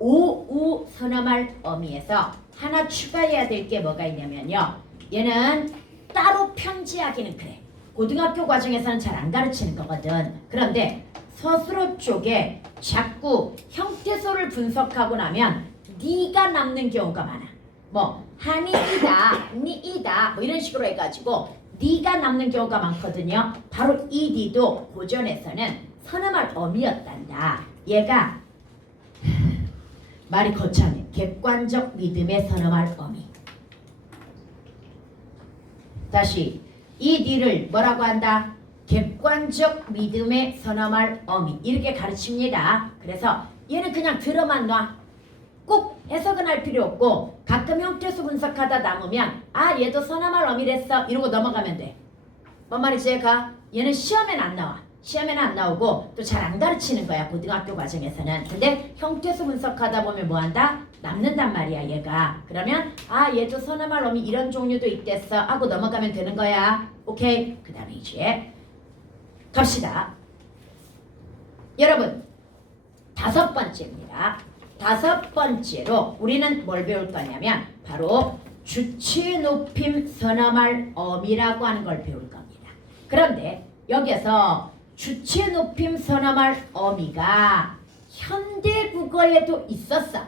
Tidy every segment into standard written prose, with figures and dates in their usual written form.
오우 선어말 어미에서 하나 추가해야 될 게 뭐가 있냐면요. 얘는 따로 편지하기는 그래. 고등학교 과정에서는 잘 안 가르치는 거거든. 그런데 서술어 쪽에 자꾸 형태소를 분석하고 나면 니가 남는 경우가 많아. 뭐 한이이다, 니이다 뭐 이런 식으로 해가지고 니가 남는 경우가 많거든요. 바로 이 니도 고전에서는 선어말 어미였단다. 얘가 말이 거창해. 객관적 믿음의 선어말 어미. 다시 이 니를 뭐라고 한다? 객관적 믿음의 선어말 어미. 이렇게 가르칩니다. 그래서 얘는 그냥 들어만 놔. 꼭 해석은 할 필요 없고 가끔 형태수 분석하다 남으면 아 얘도 선어말 어미랬어 이러고 넘어가면 돼. 뭔 말인지 얘가 얘는 시험엔 안 나와. 시험에는 안 나오고 또 잘 안 가르치는 거야 고등학교 과정에서는. 근데 형태수 분석하다 보면 뭐한다? 남는단 말이야 얘가. 그러면 아 얘도 선어말 어미 이런 종류도 있댔어 하고 넘어가면 되는 거야. 오케이? 그 다음에 이제 갑시다. 여러분 5번째입니다. 5번째로 우리는 뭘 배울 거냐면 바로 주체 높임 선어말 어미라고 하는 걸 배울 겁니다. 그런데 여기서 주체 높임 선어말 어미가 현대국어에도 있었어.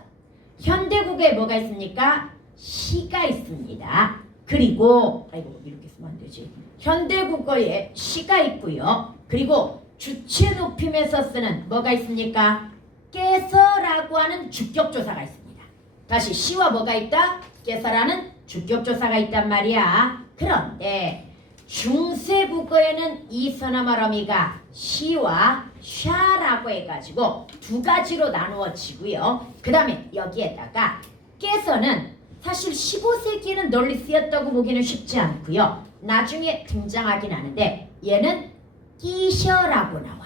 현대국어에 뭐가 있습니까? 시가 있습니다. 그리고 아이고 이렇게 쓰면 안 되지. 현대국어에 시가 있고요. 그리고 주체 높임에서 쓰는 뭐가 있습니까? 깨서라고 하는 주격조사가 있습니다. 다시 시와 뭐가 있다? 깨서라는 주격조사가 있단 말이야. 그런데 중세국어에는 이 선어말 어미가 시와 샤라고 해가지고 두 가지로 나누어지고요. 그 다음에 여기에다가 깨서는 사실 15세기에는 널리 쓰였다고 보기는 쉽지 않고요. 나중에 등장하긴 하는데 얘는 끼셔라고 나와.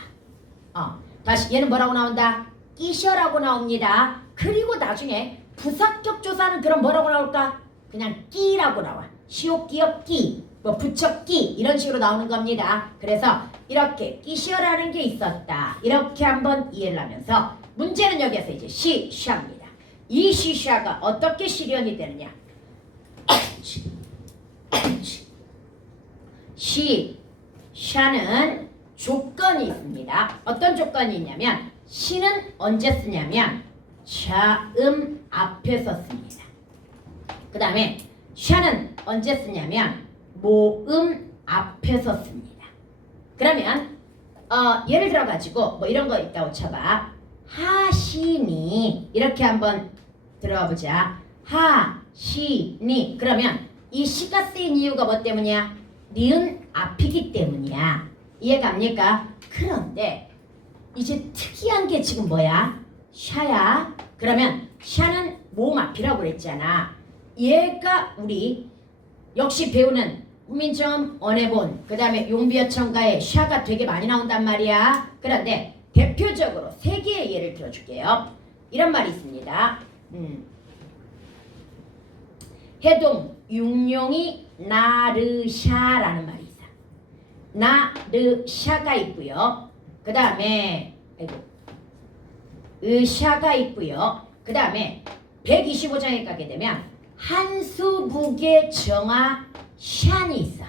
다시 얘는 뭐라고 나온다? 끼셔라고 나옵니다. 그리고 나중에 부사격 조사는 그럼 뭐라고 나올까? 그냥 끼라고 나와. 시옷기역 끼, 뭐 부척끼 이런 식으로 나오는 겁니다. 그래서 이렇게 끼셔라는 게 있었다. 이렇게 한번 이해를 하면서 문제는 여기에서 이제 시샤입니다. 이 시샤가 어떻게 실현이 되느냐? 시샤는 조건이 있습니다. 어떤 조건이 있냐면 시는 언제 쓰냐면 자음 앞에서 씁니다. 그 다음에 샤는 언제 쓰냐면 모음 앞에서 씁니다. 그러면 예를 들어 가지고 뭐 이런 거 있다고 쳐봐. 하시니 이렇게 한번 들어가 보자. 하시니 그러면 이 시가 쓰인 이유가 뭐 때문이야? 니은 앞이기 때문이야. 이해갑니까? 그런데 이제 특이한 게 지금 뭐야? 샤야. 그러면 샤는 모음 앞이라고 그랬잖아. 얘가 우리 역시 배우는 훈민정음 언해본 그 다음에 용비어천가에 샤가 되게 많이 나온단 말이야. 그런데 대표적으로 세 개의 예를 들어줄게요. 이런 말이 있습니다. 해동 육룡이 나르샤라는 말이 있어. 나르샤가 있고요. 그 다음에 의샤가 있고요. 그 다음에 125장에 가게 되면 한수북의 정화 샨이 있어.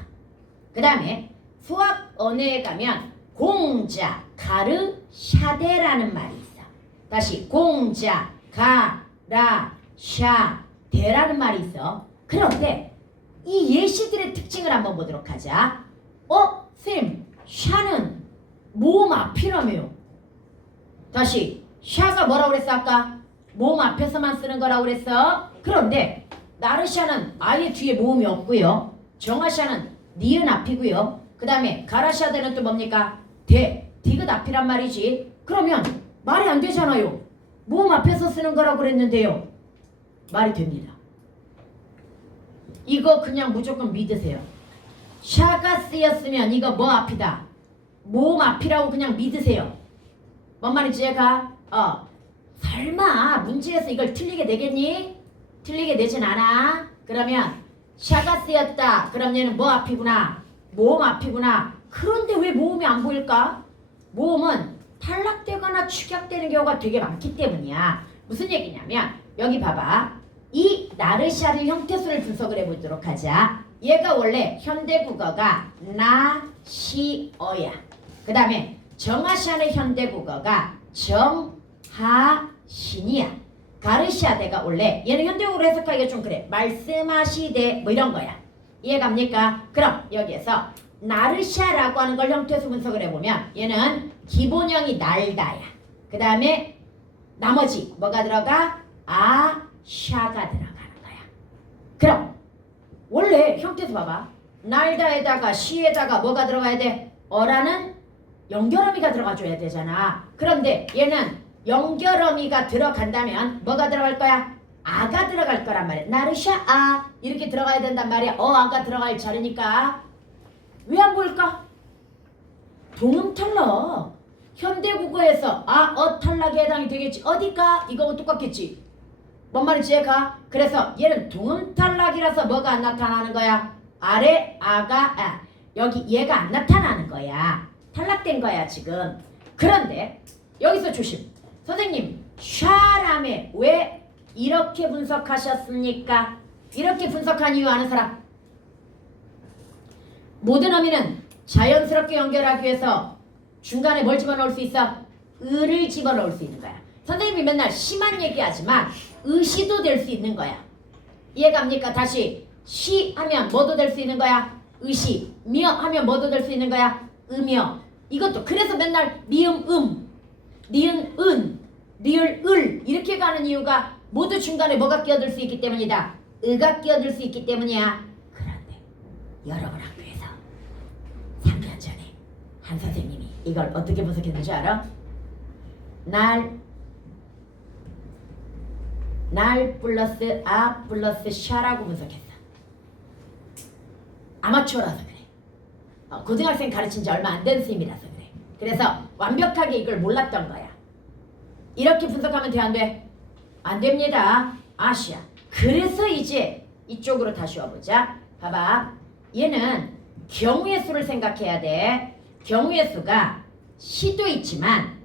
그 다음에 수학 언어에 가면 공자 가르 샤대라는 말이 있어. 다시 공자 가라 샤 대라는 말이 있어. 그런데 이 예시들의 특징을 한번 보도록 하자. 쌤 샤는 모음 앞이라며요. 다시 샤가 뭐라고 그랬어 아까? 모음 앞에서만 쓰는 거라고 그랬어. 그런데 나르샤는 아예 뒤에 모음이 없고요. 정화샤는 니은 앞이고요. 그 다음에 가라샤대는 또 뭡니까? 디귿 앞이란 말이지. 그러면 말이 안 되잖아요. 모음 앞에서 쓰는 거라고 그랬는데요. 말이 됩니다. 이거 그냥 무조건 믿으세요. 샤가 쓰였으면 이거 뭐 앞이다? 모음 앞이라고 그냥 믿으세요. 뭔 말인지 제가 설마 문제에서 이걸 틀리게 되겠니? 틀리게 되진 않아. 그러면 샤가 쓰였다. 그럼 얘는 뭐 앞이구나? 모음 앞이구나. 그런데 왜 모음이 안 보일까? 모음은 탈락되거나 축약되는 경우가 되게 많기 때문이야. 무슨 얘기냐면 여기 봐봐. 이 나르샤를 형태수를 분석을 해보도록 하자. 얘가 원래 현대국어가 나, 시, 어야. 그 다음에 정하샤는 현대국어가 정, 하, 신이야. 가르시아대가 원래 얘는 현대국어로 해석하기가 좀 그래. 말씀하시되 뭐 이런 거야. 이해갑니까? 그럼 여기에서 나르샤라고 하는 걸 형태수 분석을 해보면 얘는 기본형이 날다야. 그 다음에 나머지 뭐가 들어가? 아, 샤가 들어가는 거야. 그럼 원래 형태수 봐봐. 날다에다가 시에다가 뭐가 들어가야 돼? 어라는 연결어미가 들어가줘야 되잖아. 그런데 얘는 연결어미가 들어간다면 뭐가 들어갈 거야? 아가 들어갈 거란 말이야. 나르샤 아 이렇게 들어가야 된단 말이야. 아가 들어갈 자리니까 왜 안 보일까? 동음 탈락. 현대국어에서 탈락에 해당이 되겠지. 어디가? 이거하고 똑같겠지. 뭔 말인지 이해가? 그래서 얘는 동음 탈락이라서 뭐가 안 나타나는 거야? 아래 아가 여기 얘가 안 나타나는 거야. 탈락된 거야 지금. 그런데 여기서 조심. 선생님 샤람에 왜 이렇게 분석하셨습니까? 이렇게 분석한 이유 아는 사람? 모든 어미는 자연스럽게 연결하기 위해서 중간에 뭘 집어넣을 수 있어? 을을 집어넣을 수 있는 거야. 선생님이 맨날 시만 얘기하지만 의시도 될 수 있는 거야. 이해갑니까? 다시 시 하면 뭐도 될 수 있는 거야? 의시. 미어 하면 뭐도 될 수 있는 거야? 음이어. 이것도 그래서 맨날 미음 니은 은, 리을 을 이렇게 가는 이유가 모두 중간에 뭐가 끼어들 수 있기 때문이다. 의가 끼어들 수 있기 때문이야. 그런데 여러분 학교에서 3년 전에 한 선생님이 이걸 어떻게 분석했는지 알아? 날 플러스 아 플러스 샤라고 분석했어. 아마추어라서 그래. 고등학생 가르친 지 얼마 안 된 스님이라서 그래. 그래서 완벽하게 이걸 몰랐던 거야. 이렇게 분석하면 돼 안 돼? 안 됩니다. 아시아. 그래서 이제 이쪽으로 다시 와보자. 봐봐. 얘는 경우의 수를 생각해야 돼. 경우의 수가 시도 있지만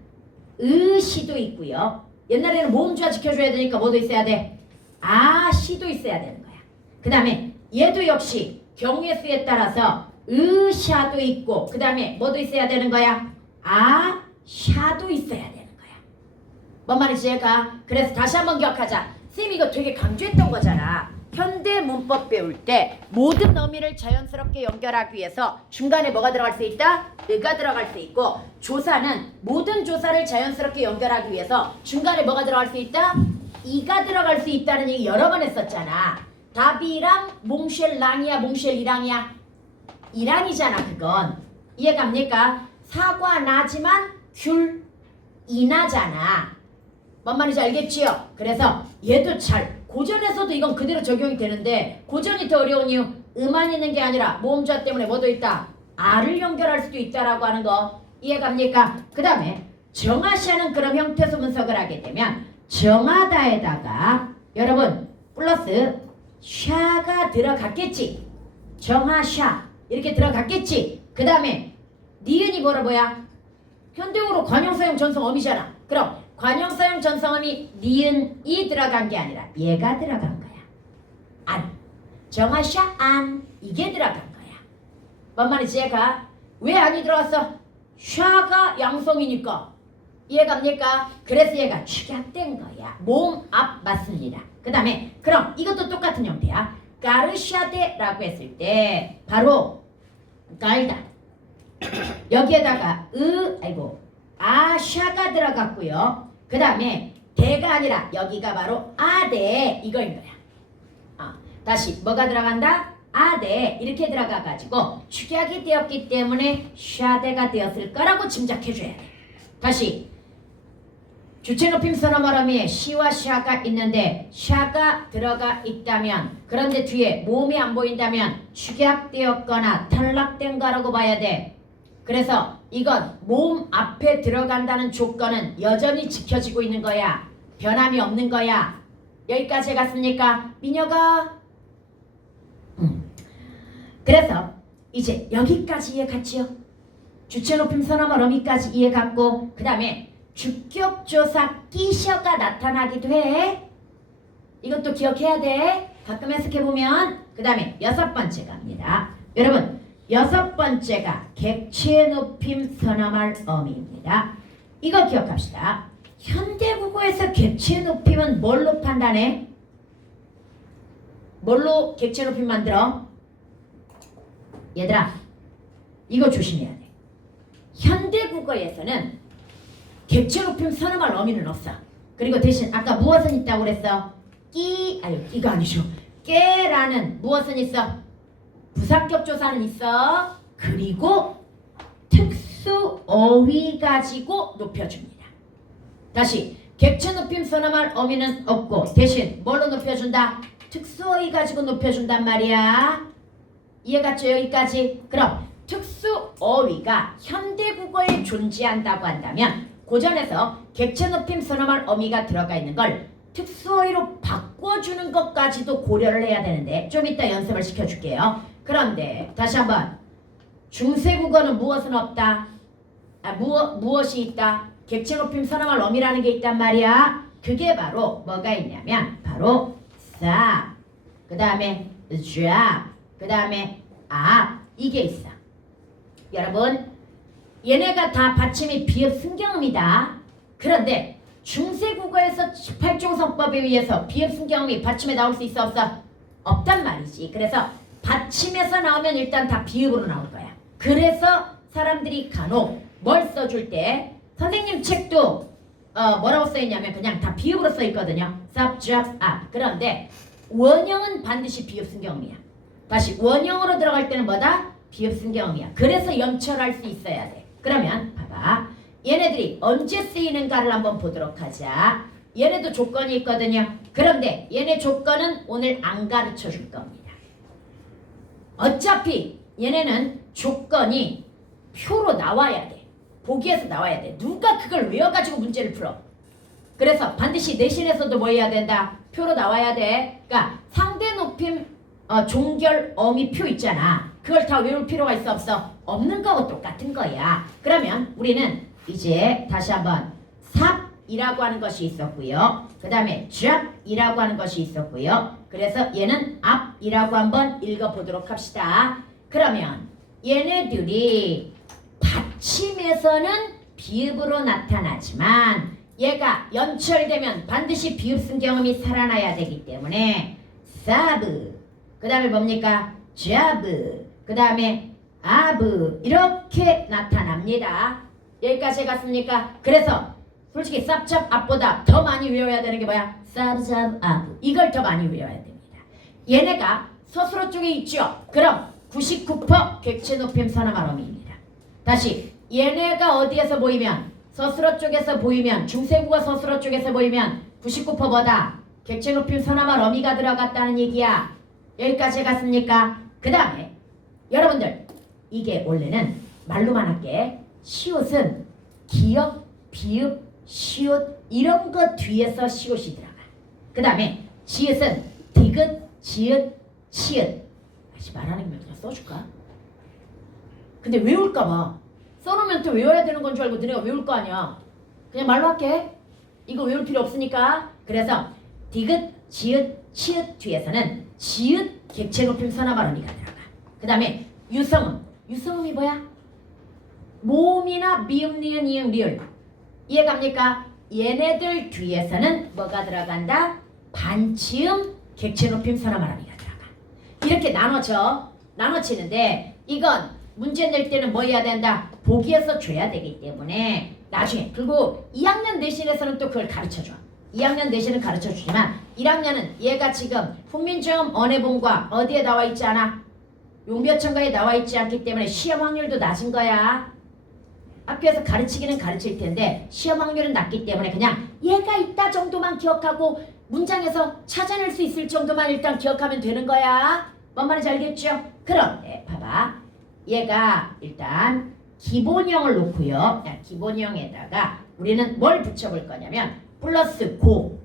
시도 있고요. 옛날에는 모음주화 지켜줘야 되니까 뭐도 있어야 돼? 시도 있어야 되는 거야. 그 다음에 얘도 역시 경우의 수에 따라서 샤도 있고 그 다음에 뭐도 있어야 되는 거야? 샤도 있어야 되는 거야. 뭔 말인지 이해가? 그래서 다시 한번 기억하자. 쌤이 이거 되게 강조했던 거잖아. 현대 문법 배울 때 모든 어미를 자연스럽게 연결하기 위해서 중간에 뭐가 들어갈 수 있다? 의가 들어갈 수 있고 조사는 모든 조사를 자연스럽게 연결하기 위해서 중간에 뭐가 들어갈 수 있다? 이가 들어갈 수 있다는 얘기 여러 번 했었잖아. 답이랑 몽쉘랑이야 몽쉘이랑이야? 이랑이잖아 그건. 이해갑니까? 사과 나지만 귤 이나잖아. 뭔 말인지 알겠지요? 그래서 얘도 잘 고전에서도 이건 그대로 적용이 되는데 고전이 더 어려운 이유 음안 있는 게 아니라 모음자 때문에 뭐도 있다? 아를 연결할 수도 있다라고 하는 거 이해갑니까? 그 다음에 정하샤는 그럼 형태수 분석을 하게 되면 정하다에다가 여러분 플러스 샤가 들어갔겠지. 정하샤 이렇게 들어갔겠지. 그 다음에 니은이 뭐야? 현대어로 관용사용 전성 어미잖아. 그럼 관용사용 전성어미 니은이 들어간 게 아니라 얘가 들어간 거야. 안. 정하샤 안 이게 들어간 거야. 뭔 말인지 얘가 왜 안이 들어갔어? 샤가 양성이니까. 이해갑니까? 그래서 얘가 축약된 거야. 모음 앞 맞습니다. 그 다음에 그럼 이것도 똑같은 형태야. 가르샤데라고 했을 때 바로 갈다 여기에다가 샤가 들어갔고요. 그 다음에 대가 아니라 여기가 바로 아대 이거인 거야. 다시 뭐가 들어간다? 아대 이렇게 들어가가지고 축약이 되었기 때문에 샤대가 되었을 거라고 짐작해줘야 돼. 다시 주체 높임 선어말어미에 시와 샤가 있는데 샤가 들어가 있다면 그런데 뒤에 모음이 안 보인다면 축약되었거나 탈락된 거라고 봐야 돼. 그래서 이건 모음 앞에 들어간다는 조건은 여전히 지켜지고 있는 거야. 변함이 없는 거야. 여기까지 갔습니까? 미녀가? 그래서 이제 여기까지 이해 갔지요? 주체 높임 서너말 어미까지 이해 갔고 그 다음에 주격조사 끼셔가 나타나기도 해. 이것도 기억해야 돼. 가끔 해석해보면 그 다음에 6번째 갑니다. 여러분 6번째가 객체 높임 서너말 어미입니다. 이거 기억합시다. 현대국어에서 객체 높임은 뭘로 판단해? 뭘로 객체 높임 만들어? 얘들아 이거 조심해야 돼. 현대국어에서는 객체 높임 서너말 어미는 없어. 그리고 대신 아까 무엇은 있다고 그랬어? 이거 아니죠. 깨라는 무엇은 있어? 부사격조사는 있어. 그리고 특수 어휘 가지고 높여줍니다. 다시 객체 높임 서너말 어미는 없고 대신 뭘로 높여준다? 특수 어휘 가지고 높여준단 말이야. 이해갔죠? 여기까지? 그럼 특수 어휘가 현대국어에 존재한다고 한다면 고전에서 객체 높임 서너말 어미가 들어가 있는 걸 특수어휘로 바꿔주는 것까지도 고려를 해야 되는데 좀 이따 연습을 시켜줄게요. 그런데 다시 한번 중세국어는 무엇은 없다? 무엇이 있다? 객체 높임 서너말 어미라는 게 있단 말이야. 그게 바로 뭐가 있냐면 바로 stop, 그 다음에 drop, 그 다음에 up 이게 있어. 여러분 얘네가 다 받침이 비읍 승경음이다. 그런데 중세국어에서 18종 성법에 의해서 비읍 승경음이 받침에 나올 수 있어 없어? 없단 말이지. 그래서 받침에서 나오면 일단 다 비읍으로 나올 거야. 그래서 사람들이 간혹 뭘 써줄 때 선생님 책도 뭐라고 써있냐면 그냥 다 비읍으로 써있거든요. stop, drop, up. 그런데 원형은 반드시 비읍 승경음이야. 다시 원형으로 들어갈 때는 뭐다? 비읍 승경음이야. 그래서 연철할 수 있어야 돼. 그러면 봐봐. 얘네들이 언제 쓰이는가를 한번 보도록 하자. 얘네도 조건이 있거든요. 그런데 얘네 조건은 오늘 안 가르쳐 줄 겁니다. 어차피 얘네는 조건이 표로 나와야 돼. 보기에서 나와야 돼. 누가 그걸 외워가지고 문제를 풀어. 그래서 반드시 내신에서도 뭐 해야 된다? 표로 나와야 돼. 그러니까 상대 높임 종결 어미표 있잖아. 그걸 다 외울 필요가 있어 없어? 없는 거하고 똑같은 거야. 그러면 우리는 이제 다시 한번 삽이라고 하는 것이 있었고요. 그 다음에 drop이라고 하는 것이 있었고요. 그래서 얘는 up이라고 한번 읽어보도록 합시다. 그러면 얘네들이 받침에서는 비읍으로 나타나지만 얘가 연철되면 반드시 비읍 승경음이 살아나야 되기 때문에 stop, 그 다음에 뭡니까? job, 그 다음에 ab 이렇게 나타납니다. 여기까지 갔습니까? 그래서 솔직히 stop, job, up보다 더 많이 외워야 되는 게 뭐야? stop, job, up. 이걸 더 많이 외워야 됩니다. 얘네가 서술어 쪽에 있죠. 그럼 99% 객체 높임 서너말 어미입니다. 다시 얘네가 어디에서 보이면 서술어 쪽에서 보이면 중세국어 서술어 쪽에서 보이면 99%보다 객체 높임 서너말 어미가 들어갔다는 얘기야. 여기까지 갔습니까? 그 다음에 여러분들 이게 원래는 말로만 할게. 시옷은 기역, 비읍, 시옷 이런 거 뒤에서 시옷이 들어가. 그 다음에 지읒은 디귿, 지읒, 치읒. 다시 말하는 거 그냥 써줄까? 근데 외울까봐 써놓으면 또 외워야 되는 건 줄 알고 너네가 외울 거 아니야. 그냥 말로 할게. 이거 외울 필요 없으니까. 그래서 디귿, 지읒, 치읒 뒤에서는 지읒 객체 높임 서너말 어미가 들어가. 그 다음에 유성음. 유성음이 뭐야? 모음이나 미음, 니은, 이응, 리을. 이해갑니까? 얘네들 뒤에서는 뭐가 들어간다? 반치음 객체 높임 서너말 어미가 들어가. 이렇게 나눠치는데 이건 문제 낼 때는 뭐 해야 된다? 보기에서 줘야 되기 때문에 나중에. 그리고 2학년 내신에서는 또 그걸 가르쳐줘. 2학년 내신은 가르쳐주지만 1학년은 얘가 지금 훈민정음 언해본과 어디에 나와 있지 않아? 용벼천가에 나와 있지 않기 때문에 시험 확률도 낮은 거야. 학교에서 가르치기는 가르칠 텐데 시험 확률은 낮기 때문에 그냥 얘가 있다 정도만 기억하고 문장에서 찾아낼 수 있을 정도만 일단 기억하면 되는 거야. 뭔 말인지 알겠죠? 그런데 봐봐. 얘가 일단 기본형을 놓고요. 기본형에다가 우리는 뭘 붙여볼 거냐면 플러스 고.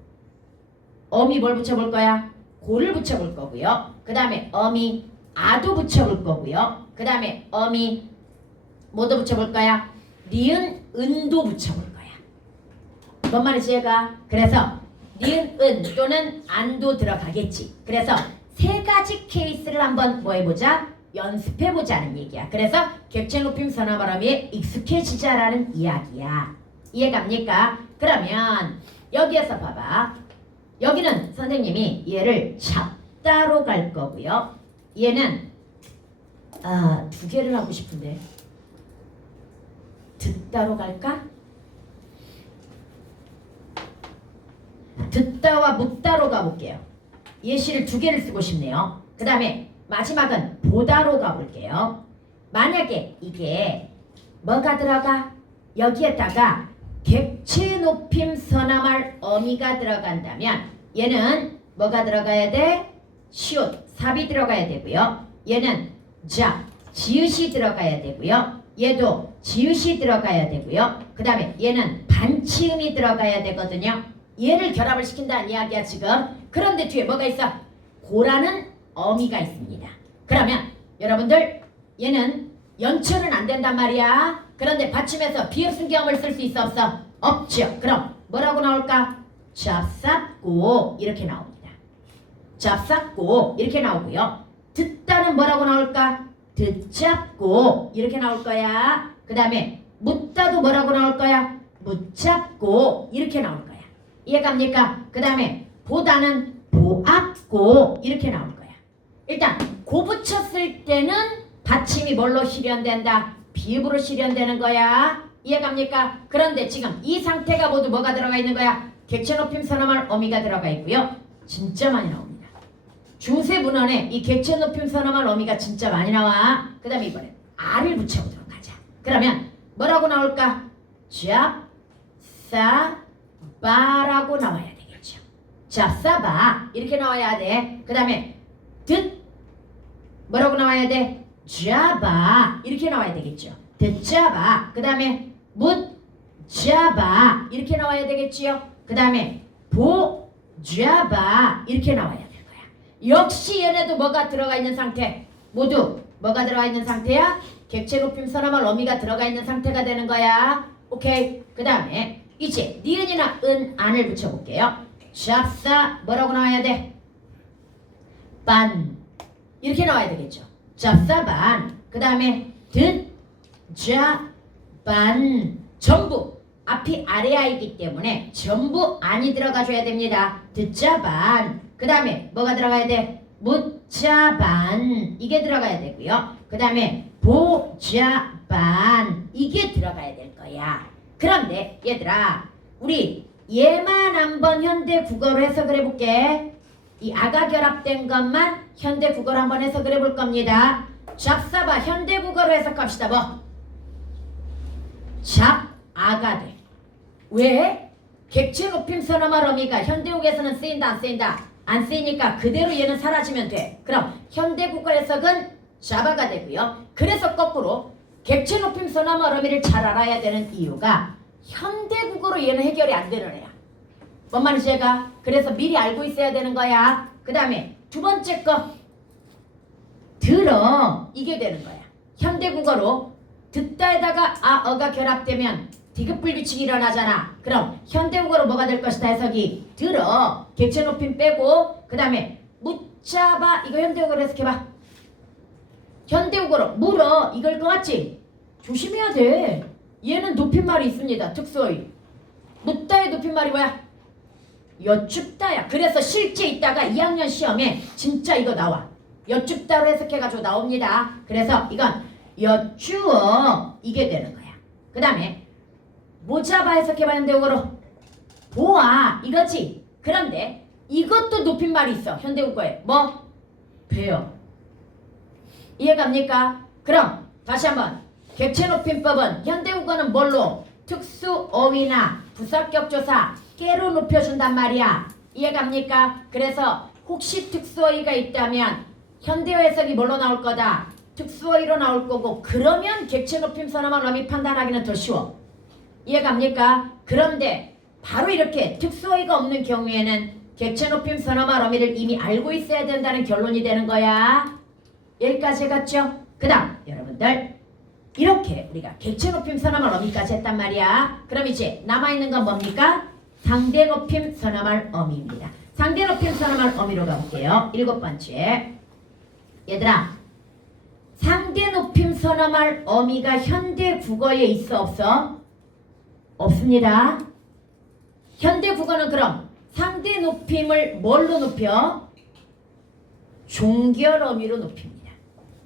어미 뭘 붙여볼 거야? 고를 붙여볼 거고요. 그 다음에 어미 아도 붙여볼 거고요. 그 다음에 어미 뭐도 붙여볼 거야? 니은 은도 붙여볼 거야. 뭔 말인지 얘가? 그래서 니은 은 또는 안도 들어가겠지. 그래서 세 가지 케이스를 한번 뭐 해보자? 연습해보자는 얘기야. 그래서 객체 높임 선어 발음에 익숙해지자라는 이야기야. 이해갑니까? 그러면 여기에서 봐봐. 여기는 선생님이 얘를 잡다로 갈 거고요. 얘는 두 개를 하고 싶은데 듣다로 갈까? 듣다와 묻다로 가볼게요. 예시를 두 개를 쓰고 싶네요. 그 다음에 마지막은 보다로 가볼게요. 만약에 이게 뭐가 들어가? 여기에다가 객체 높임 선어말 어미가 들어간다면 얘는 뭐가 들어가야 돼? 시옷, 삽이 들어가야 되고요. 얘는 자, 지읒이 들어가야 되고요. 얘도 지읒이 들어가야 되고요. 그 다음에 얘는 반치음이 들어가야 되거든요. 얘를 결합을 시킨다는 이야기야 지금. 그런데 뒤에 뭐가 있어? 고라는 어미가 있습니다. 그러면 여러분들 얘는 연출은 안 된단 말이야. 그런데 받침에서 비읍순경을 쓸 수 있어 없어? 없죠. 그럼 뭐라고 나올까? 잡쌌고 이렇게 나옵니다. 잡쌌고 이렇게 나오고요. 듣다는 뭐라고 나올까? 듣잡고 이렇게 나올 거야. 그 다음에 묻다도 뭐라고 나올 거야? 묻잡고 이렇게 나올 거야. 이해갑니까? 그 다음에 보다는 보았고 이렇게 나올 거야. 일단 고 붙였을 때는 받침이 뭘로 실현된다? 비읍으로 실현되는 거야. 이해갑니까? 그런데 지금 이 상태가 모두 뭐가 들어가 있는 거야? 객체 높임 선어말 어미가 들어가 있고요. 진짜 많이 나옵니다. 중세 문헌에 이 객체 높임 선어말 어미가 진짜 많이 나와. 그 다음에 이번엔 아를 붙여보도록 하자. 그러면 뭐라고 나올까? 잡사바라고 나와야 되겠죠. 잡사바 이렇게 나와야 돼. 그 다음에 듣 뭐라고 나와야 돼? 잡아 이렇게 나와야 되겠죠. 듣잡아. 그 다음에 묻잡아 이렇게 나와야 되겠지요. 그 다음에 보잡아 이렇게 나와야 될 거야. 역시 얘네도 뭐가 들어가 있는 상태? 모두 뭐가 들어가 있는 상태야? 객체 높임 선어말 어미가 들어가 있는 상태가 되는 거야. 오케이. 그 다음에 이제 니은이나 은, 안을 붙여볼게요. 잡사 뭐라고 나와야 돼? 반 이렇게 나와야 되겠죠. 잡사반. 그 다음에 듣자반 전부 앞이 아래아이기 때문에 전부 안이 들어가줘야 됩니다. 듣자반. 그 다음에 뭐가 들어가야 돼? 묻자반 이게 들어가야 되고요. 그 다음에 보자반 이게 들어가야 될 거야. 그런데 얘들아 우리 얘만 한번 현대 국어로 해석을 해볼게. 이 아가 결합된 것만 현대 국어로 한번 해석을 해볼 겁니다. 잡사바 현대 국어로 해석합시다. 뭐? 잡아가 돼. 왜? 객체 높임 선어말 어미가 현대국에서는 쓰인다 안 쓰인다? 안 쓰이니까 그대로 얘는 사라지면 돼. 그럼 현대 국어 해석은 잡아가 되고요. 그래서 거꾸로 객체 높임 선어말 어미를 잘 알아야 되는 이유가 현대 국어로 얘는 해결이 안 되는 애야. 뭔 말인지 얘가? 그래서 미리 알고 있어야 되는 거야. 그 다음에 두 번째 거 들어 이게 되는 거야. 현대 국어로 듣다에다가 어가 결합되면 디귿불규칙이 일어나잖아. 그럼 현대 국어로 뭐가 될 것이다 해석이 들어 객체 높임 빼고 그 다음에 묻잡아 이거 현대 국어로 해석해봐. 현대 국어로 물어 이걸 것 같지? 조심해야 돼. 얘는 높임말이 있습니다. 특수어휘. 묻다의 높임말이 뭐야? 여쭙다야. 그래서 실제 있다가 2학년 시험에 진짜 이거 나와. 여쭙다로 해석해가지고 나옵니다. 그래서 이건 여쭈어 이게 되는 거야. 그 다음에 뭐잡아 해석해봐 현대국어로 보아 이거지. 그런데 이것도 높임말이 있어 현대국어에. 뭐? 배어. 이해갑니까? 그럼 다시 한번 객체 높임법은 현대국어는 뭘로? 특수어휘나 부사격조사 깨로 높여준단 말이야. 이해갑니까? 그래서 혹시 특수어휘가 있다면 현대어 해석이 뭘로 나올 거다? 특수어휘로 나올 거고 그러면 객체 높임 선어말 어미 판단하기는 더 쉬워. 이해갑니까? 그런데 바로 이렇게 특수어휘가 없는 경우에는 객체 높임 선어말 어미를 이미 알고 있어야 된다는 결론이 되는 거야. 여기까지 갔죠? 그 다음 여러분들 이렇게 우리가 객체 높임 선어말 어미까지 했단 말이야. 그럼 이제 남아있는 건 뭡니까? 상대 높임 선어말 어미입니다. 상대 높임 선어말 어미로 가볼게요. 7번째. 얘들아, 상대 높임 선어말 어미가 현대 국어에 있어 없어? 없습니다. 현대 국어는 그럼 상대 높임을 뭘로 높여? 종결 어미로 높입니다.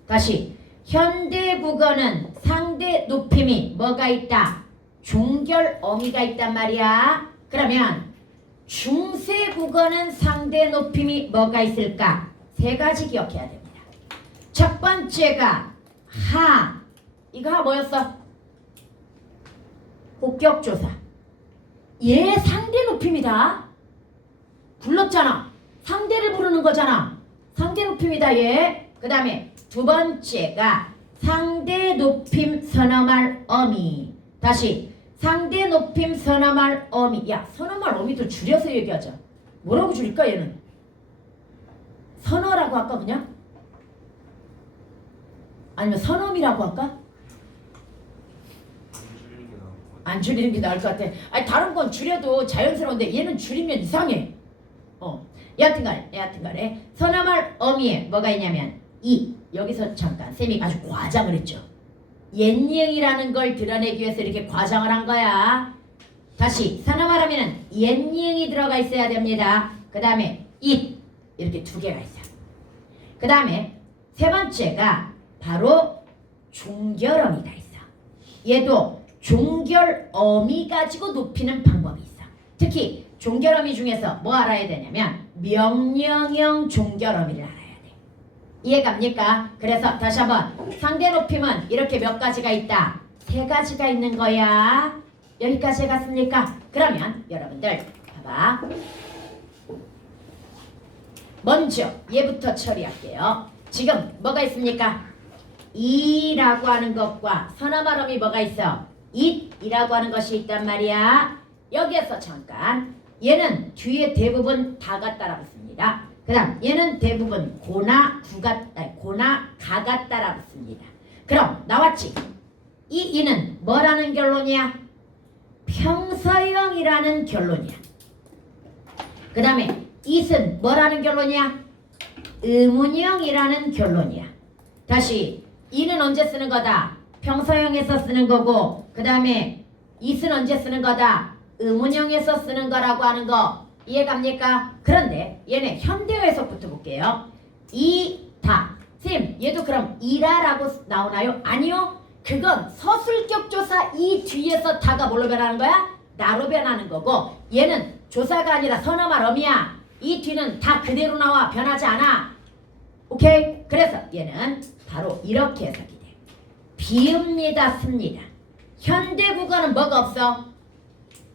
다시, 현대 국어는 상대 높임이 뭐가 있다? 종결 어미가 있단 말이야. 그러면 중세 국어는 상대 높임이 뭐가 있을까? 3가지 기억해야 됩니다. 첫 번째가 하. 이거 하 뭐였어? 본격조사. 얘 상대 높임이다. 불렀잖아. 상대를 부르는 거잖아. 상대 높임이다 얘. 그 다음에 두 번째가 상대 높임 선어말 어미. 다시 상대 높임 선어말 어미. 야, 선어말 어미도 줄여서 얘기하자. 뭐라고 줄일까 얘는? 선어라고 할까 그냥? 아니면 선어미라고 할까? 안 줄이는 게 나을 것 같아. 아니 다른 건 줄여도 자연스러운데 얘는 줄이면 이상해. 여하튼간에 선어말 어미에 뭐가 있냐면 이. 여기서 잠깐 쌤이 아주 과장을 했죠. 옛니응이라는 걸 드러내기 위해서 이렇게 과장을 한 거야. 다시 선어말 어미는 옛니응이 들어가 있어야 됩니다. 그 다음에 it 이렇게 2개가 있어요. 그 다음에 세 번째가 바로 종결어미가 있어. 얘도 종결어미 가지고 높이는 방법이 있어. 특히 종결어미 중에서 뭐 알아야 되냐면 명령형 종결어미를 알아야 돼. 이해갑니까? 그래서 다시 한번 상대 높임은 이렇게 몇 가지가 있다? 3가지가 있는 거야. 여기까지 갔습니까? 그러면 여러분들 봐봐. 먼저 얘부터 처리할게요. 지금 뭐가 있습니까? 이라고 하는 것과 선어말 어미 뭐가 있어? it이라고 하는 것이 있단 말이야. 여기에서 잠깐 얘는 뒤에 대부분 다가 따라 붙습니다. 그 다음 얘는 대부분 고나 가가 따라 붙습니다. 그럼 나왔지? 이 이는 뭐라는 결론이야? 평서형이라는 결론이야. 그 다음에 it은 뭐라는 결론이야? 의문형이라는 결론이야. 다시 이는 언제 쓰는 거다? 평서형에서 쓰는 거고, 그 다음에 it은 언제 쓰는 거다? 의문형에서 쓰는 거라고 하는 거 이해갑니까? 그런데 얘네 현대어 해석부터 볼게요. 이다. 쌤, 얘도 그럼 이라라고 나오나요? 아니요. 그건 서술격조사 이 뒤에서 다가 뭘로 변하는 거야? 나로 변하는 거고, 얘는 조사가 아니라 선어말 어미야. 이 뒤는 다 그대로 나와. 변하지 않아. 오케이? 그래서 얘는 바로 이렇게 해석이 돼. 비읍니다, 씁니다. 현대 국어는 뭐가 없어?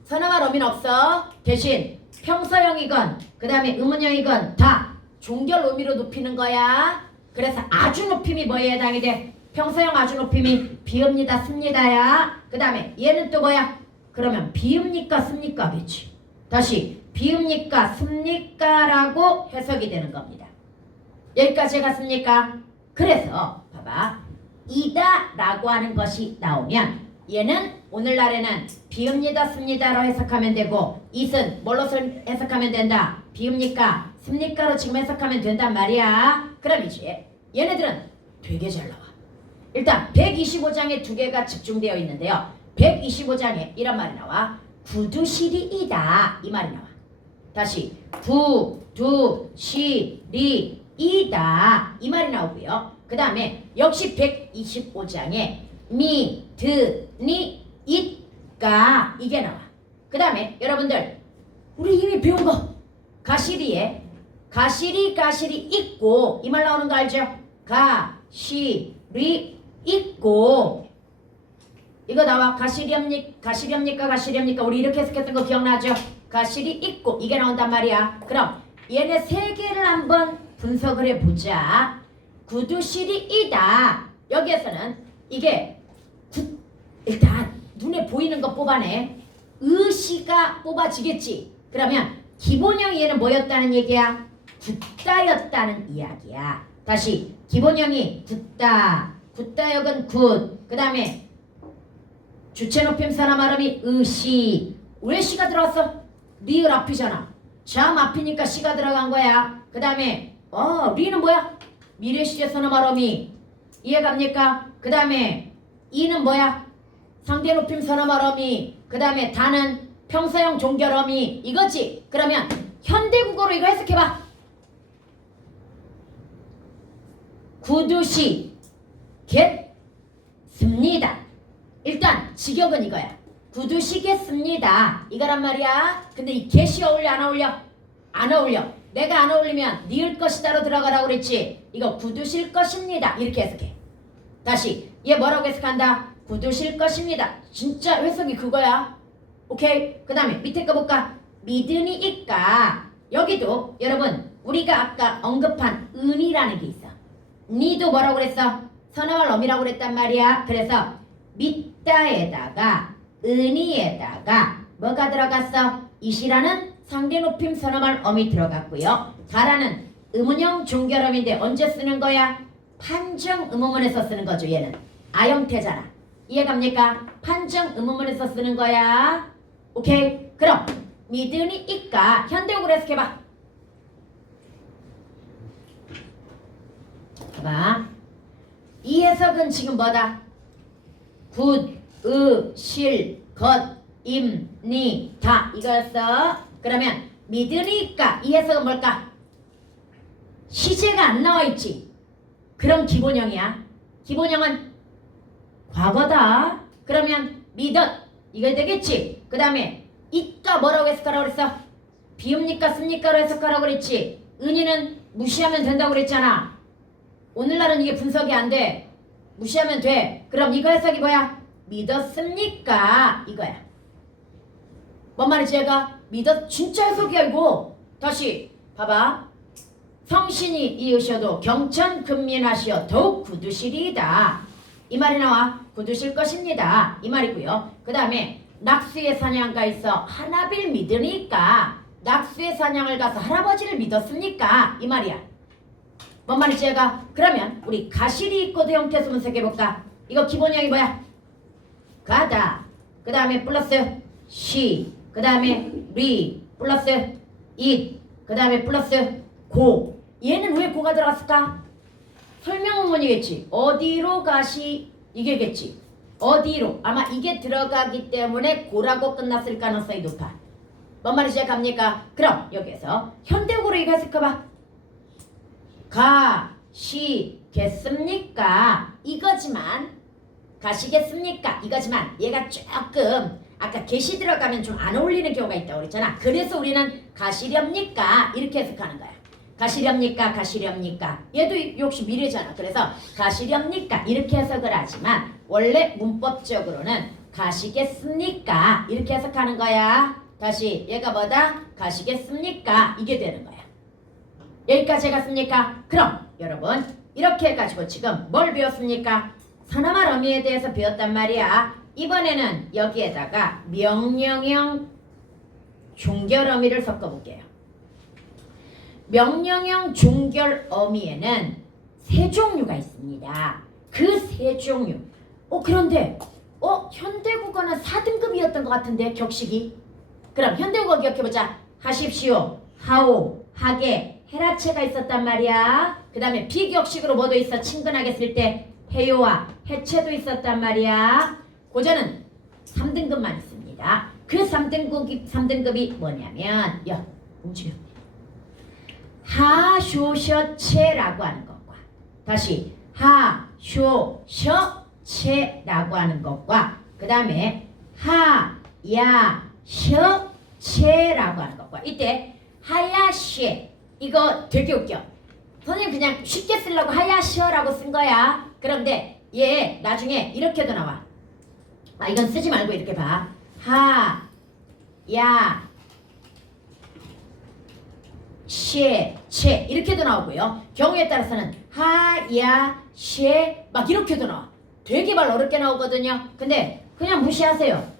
선어말 어미는 없어. 대신 평서형이건 그 다음에 의문형이건 다 종결 어미로 높이는 거야. 그래서 아주 높임이 뭐에 해당이 돼? 평서형 아주 높임이 비읍니다, 씁니다야. 그 다음에 얘는 또 뭐야? 그러면 비읍니까, 씁니까겠지. 다시 비읍니까, 씁니까 라고 해석이 되는 겁니다. 여기까지 갔습니까? 그래서 봐봐. 이다 라고 하는 것이 나오면 얘는 오늘날에는 비읍니다, 씁니다로 해석하면 되고, it은 뭘로 해석하면 된다? 비읍니까, 씁니까로 지금 해석하면 된단 말이야. 그럼 이제 얘네들은 되게 잘 나와. 일단 125장에 2개가 집중되어 있는데요. 125장에 이런 말이 나와. 구두시리이다 이 말이 나와. 다시 구두시리이다 이 말이 나오고요. 그 다음에 역시 125장에 미, 드, 니, it가 이게 나와. 그 다음에 여러분들 우리 이미 배운 거 가시리에 가시리 있고 이 말 나오는 거 알죠? 가시리 있고 이거 나와. 가시렵니까 우리 이렇게 해석했던 거 기억나죠? 가시리 있고 이게 나온단 말이야. 그럼 얘네 3개를 한번 분석을 해보자. 구두시리이다. 여기에서는 이게 일단 눈에 보이는 거 뽑아내. 의시가 뽑아지겠지. 그러면 기본형이 얘는 뭐였다는 얘기야? 굳다였다는 이야기야. 다시 기본형이 굳다, 굿다역은 굿. 그 다음에 주체 높임 사람 발음이 으시. 왜 시가 들어왔어? 리을 앞이잖아. 잠 앞이니까 시가 들어간 거야. 그 다음에 리는 뭐야? 미래 시제 선어 발음이. 이해갑니까? 그 다음에 이는 뭐야? 상대 높임 선어 발음이. 그 다음에 다는 평사형 종결어미. 이거지. 그러면 현대국어로 이거 해석해봐. 구두시겠습니다. 일단 직역은 이거야. 구두시겠습니다. 이거란 말이야. 근데 이 get이 어울려 안 어울려? 안 어울려. 내가 안 어울리면 니을 것이다로 들어가라고 그랬지. 이거 구두실 것입니다. 이렇게 해석해. 다시 얘 뭐라고 해석한다? 구두실 것입니다. 진짜 해석이 그거야. 오케이? 그 다음에 밑에 거 볼까? 믿으니까. 여기도 여러분 우리가 아까 언급한 은이라는 게 있어. 니도 뭐라고 그랬어? 선어말 어미라고 그랬단 말이야. 그래서 믿다에다가 은이에다가 뭐가 들어갔어? 이시라는 상대 높임 선어말 어미 들어갔고요. 다라는 의문형 종결어미인데 언제 쓰는 거야? 판정 의문문에서 쓰는 거죠. 얘는 아형태잖아. 이해갑니까? 판정 의문문에서 쓰는 거야. 오케이? 그럼 믿으니까 현대국으로 해석해봐. 봐봐. 이 해석은 지금 뭐다? 굿, 실, 것, 니, 다 이거였어. 그러면 믿으니까 이 해석은 뭘까? 시제가 안 나와 있지. 그럼 기본형이야. 기본형은 과거다. 그러면 믿었 이거 되겠지. 그 다음에 이까 뭐라고 해석하라고 그랬어? 비읍니까 씁니까로 해석하라고 그랬지. 은희는 무시하면 된다고 그랬잖아. 오늘날은 이게 분석이 안 돼. 무시하면 돼. 그럼 이거 해석이 뭐야? 믿었습니까? 이거야. 뭔 말인지 얘가? 진짜 해석이야 이거. 다시 봐봐. 성신이 이으셔도 경천 근민하시어 더욱 굳으시리이다. 이 말이 나와. 굳으실 것입니다. 이 말이고요. 그 다음에 낙수의 사냥가 있어 하나빌 믿으니까 낙수의 사냥을 가서 할아버지를 믿었습니까? 이 말이야. 뭔 말인지 얘가? 그러면 우리 가실이 있고도 형태수 분석해볼까? 이거 기본형이 뭐야? 가다. 그 다음에 플러스 시. 그 다음에 리. 플러스 it. 그 다음에 플러스 고. 얘는 왜 고가 들어갔을까? 설명문이겠지. 어디로 가시? 이게겠지. 어디로? 아마 이게 들어가기 때문에 고라고 끝났을 가능성이 높아. 뭔 말인지 갑니까? 그럼 여기에서 현대국으로 이거 해석해봐. 가시겠습니까? 이거지만 가시겠습니까? 이거지만 얘가 조금 아까 get이 들어가면 좀 안 어울리는 경우가 있다고 그랬잖아. 그래서 우리는 가시렵니까? 이렇게 해석하는 거야. 가시렵니까? 가시렵니까? 얘도 역시 미래잖아. 그래서 가시렵니까? 이렇게 해석을 하지만 원래 문법적으로는 가시겠습니까? 이렇게 해석하는 거야. 다시 얘가 뭐다? 가시겠습니까? 이게 되는 거야. 여기까지 갔습니까? 그럼 여러분 이렇게 해가지고 지금 뭘 배웠습니까? 선어말 어미에 대해서 배웠단 말이야. 이번에는 여기에다가 명령형 종결 어미를 섞어볼게요. 명령형 종결 어미에는 세 종류가 있습니다. 그 세 종류. 그런데 현대국어는 4등급이었던 것 같은데 격식이. 그럼 현대국어 기억해보자. 하십시오, 하오, 하게, 해라체가 있었단 말이야. 그 다음에 비격식으로 뭐도 있어? 친근하게 쓸 때 해요와 해체도 있었단 말이야. 고전은 3등급만 있습니다. 그 3등급이 뭐냐면 움직여. 하쇼셔체라고 하는 것과 다시 하쇼셔체라고 하는 것과 그 다음에 하야셔체라고 하는 것과 이때 하야쉐 이거 되게 웃겨. 선생님 그냥 쉽게 쓰려고 하야셔라고 쓴 거야. 그런데 얘 나중에 이렇게도 나와. 이건 쓰지 말고 이렇게 봐. 하야 쉐체 이렇게도 나오고요. 경우에 따라서는 하야쉐 막 이렇게도 나와. 되게 말 어렵게 나오거든요. 근데 그냥 무시하세요.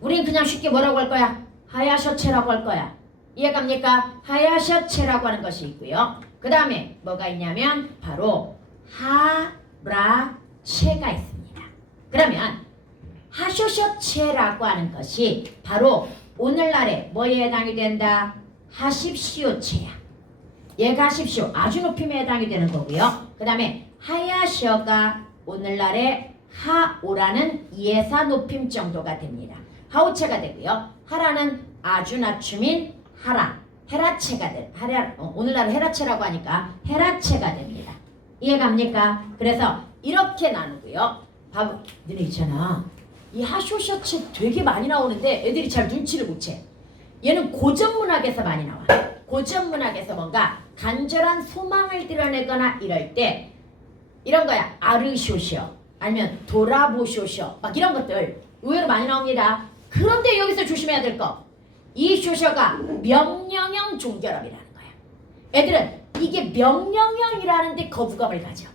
우린 그냥 쉽게 뭐라고 할 거야? 하야셔체라고 할 거야. 이해갑니까? 하야셔체라고 하는 것이 있고요. 그 다음에 뭐가 있냐면 바로 체가 있습니다. 그러면 하쇼셔체라고 하는 것이 바로 오늘날에 뭐에 해당이 된다? 하십시오체야. 얘가 하십시오. 아주 높임에 해당이 되는 거고요. 그 다음에 하야셔가 오늘날의 하오라는 예사 높임 정도가 됩니다. 하오체가 되고요. 하라는 아주 낮춤인 하라, 헤라체가 돼. 오늘날 헤라체라고 하니까 헤라체가 됩니다. 이해갑니까? 그래서 이렇게 나누고요. 봐봐, 너네 있잖아. 이 하쇼셔체 되게 많이 나오는데 애들이 잘 눈치를 못 채. 얘는 고전문학에서 많이 나와. 고전문학에서 뭔가 간절한 소망을 드러내거나 이럴 때 이런 거야. 아르쇼셔 아니면 돌아보쇼셔 막 이런 것들 의외로 많이 나옵니다. 그런데 여기서 조심해야 될 거. 이 쇼셔가 명령형 종결음이라는 거야. 애들은 이게 명령형이라는데 거부감을 가져.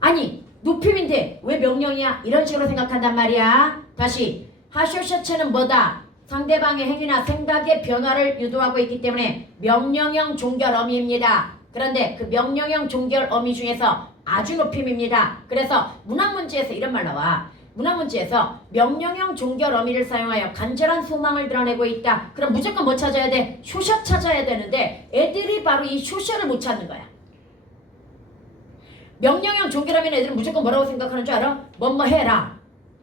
아니 높임인데 왜 명령이야? 이런 식으로 생각한단 말이야. 다시 하쇼셔체는 뭐다? 상대방의 행위나 생각의 변화를 유도하고 있기 때문에 명령형 종결어미입니다. 그런데 그 명령형 종결어미 중에서 아주 높임입니다. 그래서 문학문제에서 이런 말 나와. 문학문제에서 명령형 종결어미를 사용하여 간절한 소망을 드러내고 있다. 그럼 무조건 뭐 찾아야 돼? 쇼셔 찾아야 되는데 애들이 바로 이 쇼셔를 못 찾는 거야. 명령형 종결어미는 애들은 무조건 뭐라고 생각하는 줄 알아? 뭐뭐 해라.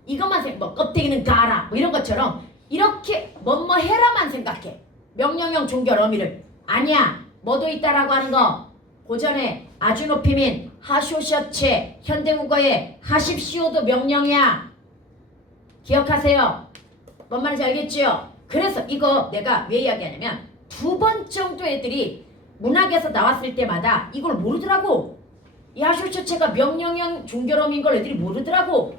이것만 뭐 껍데기는 가라. 뭐 이런 것처럼 이렇게 뭐뭐 해라만 생각해. 명령형 종결어미를. 아니야. 뭐도 있다라고 하는 거. 고전에 아주 높임인 하쇼셔체, 현대국어의 하십시오도 명령이야. 기억하세요. 뭔 말인지 알겠지요? 그래서 이거 내가 왜 이야기하냐면 두 번 정도 애들이 문학에서 나왔을 때마다 이걸 모르더라고. 이 하쇼셔체가 명령형 종결어미인 걸 애들이 모르더라고.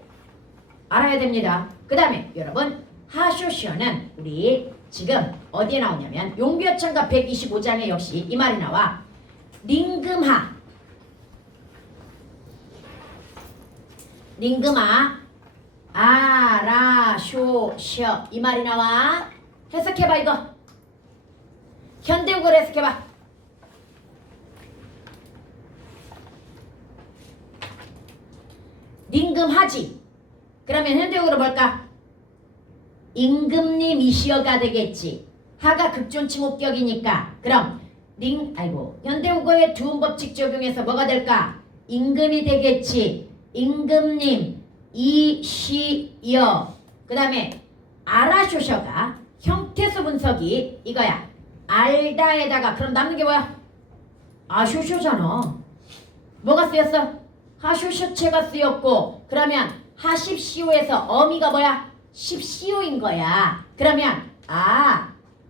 알아야 됩니다. 그 다음에 여러분 하쇼셔는 우리 지금 어디에 나오냐면 용비어천가 125장에 역시 이 말이 나와. 링금하 아라쇼셔 이 말이 나와. 해석해봐 이거. 현대국어로 해석해봐. 링금하지. 그러면 현대국어로 뭘까? 임금님이시여가 되겠지. 하가 극존치 목격이니까. 그럼 현대국어의 두음법칙 적용해서 뭐가 될까? 임금이 되겠지. 임금님 이시여. 그 다음에 아라쇼셔가 형태수 분석이 이거야. 알다에다가 그럼 남는 게 뭐야? 아쇼쇼잖아. 뭐가 쓰였어? 하쇼셔체가 쓰였고 그러면 하십시오에서 어미가 뭐야? 십시오인 거야. 그러면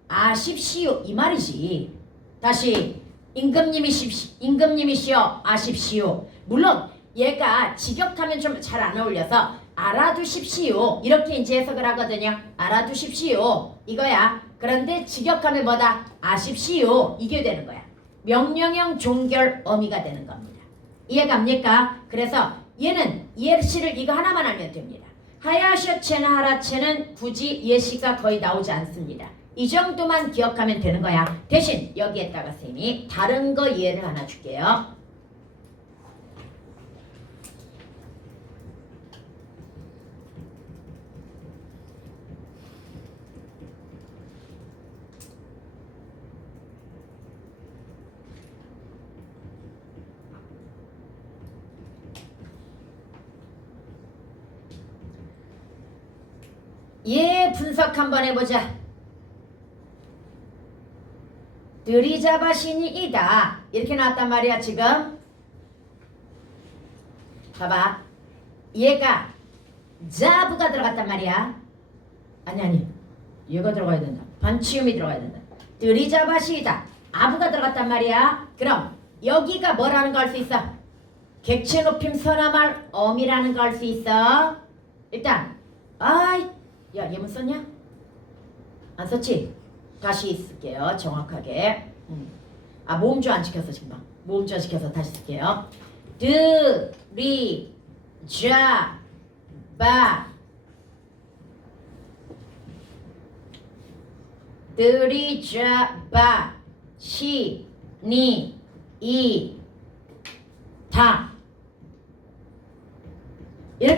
아십시오 이 말이지. 다시 임금님이시여 아십시오. 물론 얘가 직역하면 좀 잘 안 어울려서 알아두십시오 이렇게 이제 해석을 하거든요. 알아두십시오 이거야. 그런데 직역하면 뭐다? 아십시오 이게 되는 거야. 명령형 종결 어미가 되는 겁니다. 이해갑니까? 그래서 얘는 예시를 이거 하나만 알면 됩니다. 하야셔체나 하라체는 굳이 예시가 거의 나오지 않습니다. 이 정도만 기억하면 되는 거야. 대신 여기에다가 쌤이 다른 거 예를 하나 줄게요. 얘 분석 한번 해보자. 들이잡아시니이다 이렇게 나왔단 말이야. 지금 봐봐. 얘가 자부가 들어갔단 말이야. 아니 얘가 들어가야 된다. 반치음이 들어가야 된다. 들이잡아시이다 아부가 들어갔단 말이야. 그럼 여기가 뭐라는 거 알 수 있어? 객체 높임 서나말 어미라는 거 알 수 있어. 일단 야 예문 썼냐? 안 썼지? 다시 쓸게요. 정확하게. 모음조 안 지켰어 지금. 모음조 안 지켜서 다시 쓸게요. 들이잡아 시니이다